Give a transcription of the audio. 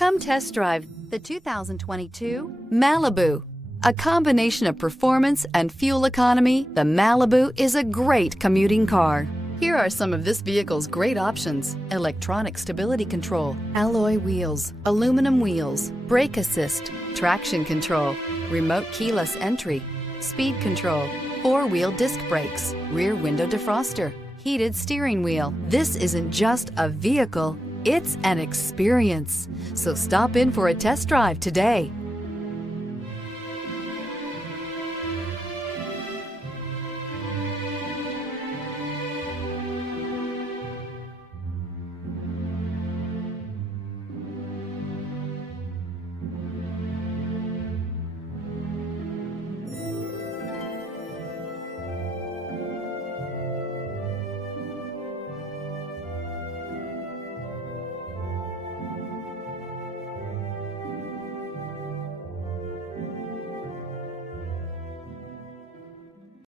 Come test drive the 2022 Malibu. A combination of performance and fuel economy, the Malibu is a great commuting car. Here are some of this vehicle's great options: electronic stability control, alloy wheels, aluminum wheels, brake assist, traction control, remote keyless entry, speed control, four-wheel disc brakes, rear window defroster, heated steering wheel. This isn't just a vehicle, it's an experience. So stop in for a test drive today.